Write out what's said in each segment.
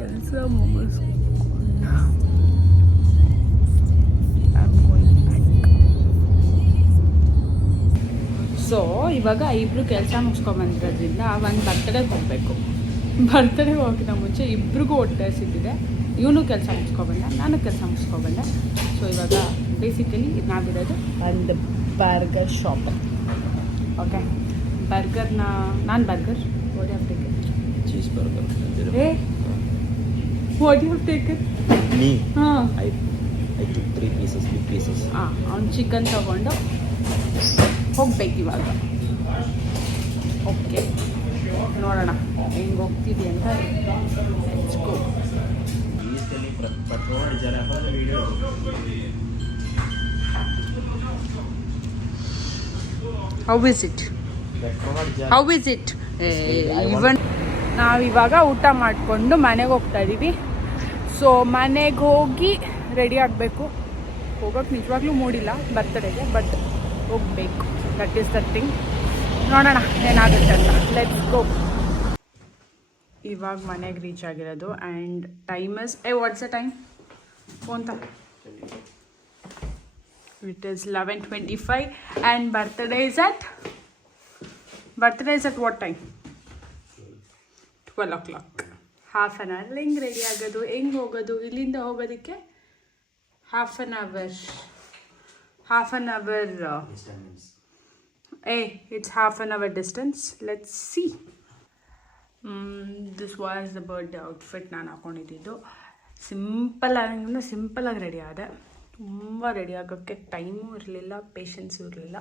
ಕೆಲಸ ಮುಗಿಸ್ಕೊಂಡು ಸೊ ಇವಾಗ ಇಬ್ಬರು ಕೆಲಸ ಮುಗಿಸ್ಕೊಂಬಂದಿರೋದ್ರಿಂದ ಒಂದು ಬರ್ತಡೇಗೆ ಹೋಗಬೇಕು. ಬರ್ತಡೇಗೆ ಹೋಗಿನ ಮುಂಚೆ ಇಬ್ರಿಗೂ ಹೊಟ್ಟೆ ಹಸಿತಿದೆ. ಇವನು ಕೆಲಸ ಮುಗಿಸ್ಕೊಬಂದೆ, ನಾನು ಕೆಲಸ ಮುಗಿಸ್ಕೊಬಂದೆ. ಸೊ ಇವಾಗ ಬೇಸಿಕಲಿ ನಾವಿರೋದು ಒಂದು ಬರ್ಗರ್ ಶಾಪ್. ಓಕೆ, ಬರ್ಗರ್ನ ನಾನು burger what have taken cheese burger. What have taken Me? ಹಾಂ, I took 3 pieces, big pieces. ಅವ್ನು ಚಿಕನ್ ತೊಗೊಂಡು ಹೋಗ್ಬೇಕು ಇವಾಗ. ಓಕೆ, ನೋಡೋಣ ಹೆಂಗೆ ಹೋಗ್ತಿದೆ ಅಂತ. Let's go. How is it? How is it? ಇವನ್ ನಾವಿವಾಗ ಊಟ ಮಾಡಿಕೊಂಡು ಮನೆಗೆ ಹೋಗ್ತಾ ಇದ್ದೀವಿ. ಸೊ ಮನೆಗೆ ಹೋಗಿ ರೆಡಿ ಆಗಬೇಕು. ಹೋಗೋಕ್ಕೆ ನಿಜವಾಗ್ಲೂ ಮೂಡಿಲ್ಲ ಬರ್ತಡೆಗೆ, ಬಟ್ ಹೋಗಬೇಕು. That is the thing. ನೋಡೋಣ ಏನಾಗುತ್ತೆ ಅಂತ. Let's go. ಇವಾಗ ಮನೆಗೆ ರೀಚ್ ಆಗಿರೋದು and time is what's the time phone ತ it is 11:25 and birthday is at what time? 12 o'clock. Half an hour. ಹೆಂಗೆ ರೆಡಿ ಆಗೋದು, ಹೆಂಗೆ ಹೋಗೋದು? ಇಲ್ಲಿಂದ ಹೋಗೋದಕ್ಕೆ half an hour. It's half an hour distance. Let's see. This was the birthday outfit ನಾನು ಹಾಕೊಂಡಿದ್ದು. ಸಿಂಪಲಾಗಿ ready ಆದೆ. ತುಂಬ ರೆಡಿ ಆಗೋಕ್ಕೆ ಟೈಮು ಇರಲಿಲ್ಲ, ಪೇಷನ್ಸು ಇರಲಿಲ್ಲ.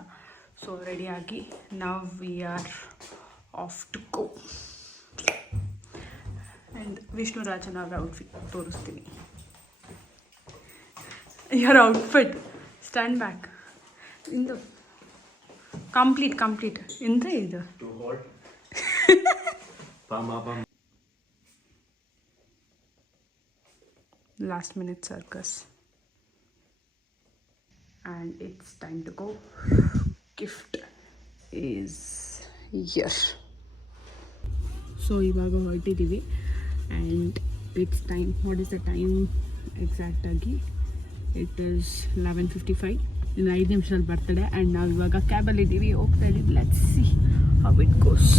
ಸೊ ರೆಡಿಯಾಗಿ ನಾವು we are off to go. And Vishnurajan ಅವರ ಔಟ್ಫಿಟ್ ತೋರಿಸ್ತೀನಿ. ಯರ್ ಔಟ್ಫಿಟ್ ಸ್ಟ್ಯಾಂಡ್ ಬ್ಯಾಕ್ ಇಂದು ಕಂಪ್ಲೀಟ್ ಇಂದ್ರೆ ಇದು last minute circus and it's time to go. Gift is here. So ivaga ಹೊರಟಿದ್ದೀವಿ and it's time. What is the time exact ಆಗಿ? It is 11:55. ಇನ್ನು 5 ನಿಮಿಷದಲ್ಲಿ birthday and ನಾವು ಇವಾಗ ಕ್ಯಾಬಲ್ಲಿ ಇದ್ದೀವಿ, ಹೋಗ್ತಾ ಇದ್ದೀವಿ. Let's see how it goes.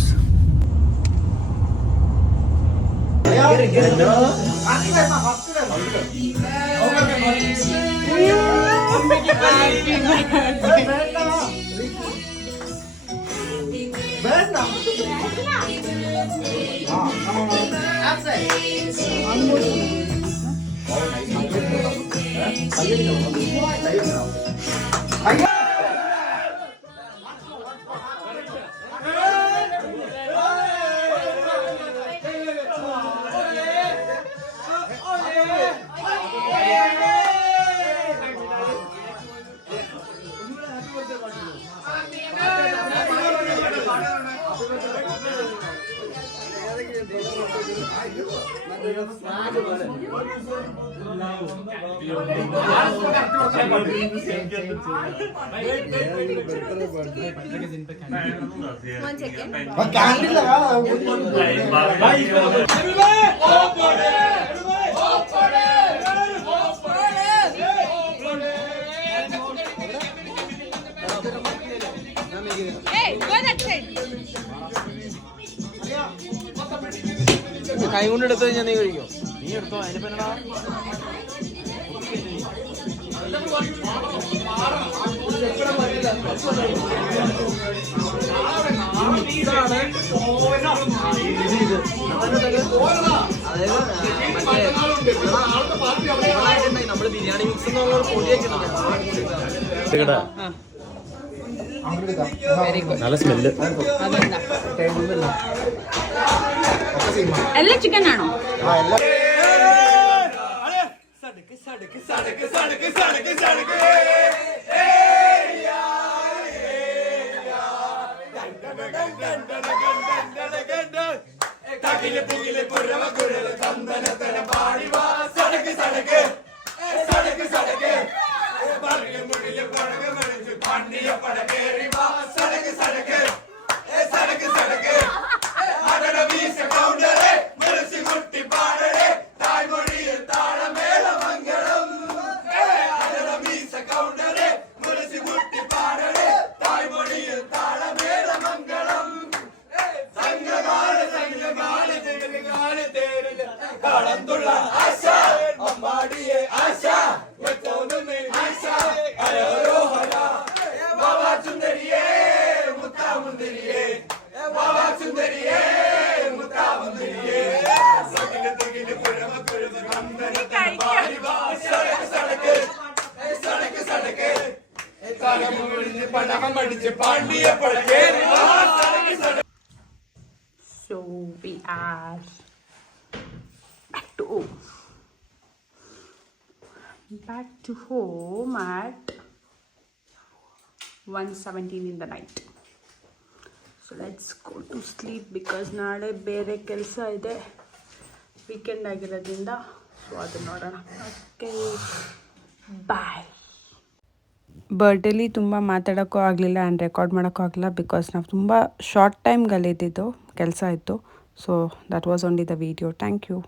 കൈ കൊണ്ട് എടുത്തു കഴിഞ്ഞാൽ നീ കഴിക്കോ? നീ എടുത്തോ, അതിന് പെണ്ണ നമ്മള് ബിരിയാണി മിക്സ് നല്ല സ്മെല്ല്. ಎಲ್ಲ chicken ಆണോ? So we are back to home at 1:17 in the night. So let's go to sleep because ನಾಳೆ ಬೇರೆ ಕೆಲಸ ಇದೆ ವೀಕೆಂಡ್ ಆಗಿರೋದ್ರಿಂದ. ಸೊ ಅದು ನೋಡೋಣ. Okay bye. ಬರ್ಡೇಲಿ ತುಂಬ ಮಾತಾಡೋಕ್ಕೂ ಆಗಲಿಲ್ಲ ಆ್ಯಂಡ್ ರೆಕಾರ್ಡ್ ಮಾಡೋಕ್ಕೂ ಆಗಲಿಲ್ಲ ಬಿಕಾಸ್ ನಾವು ತುಂಬ ಶಾರ್ಟ್ ಟೈಮ್ಗಲ್ಲಿದ್ದಿದ್ದು ಕೆಲಸ ಇತ್ತು. So that was only the video. Thank you.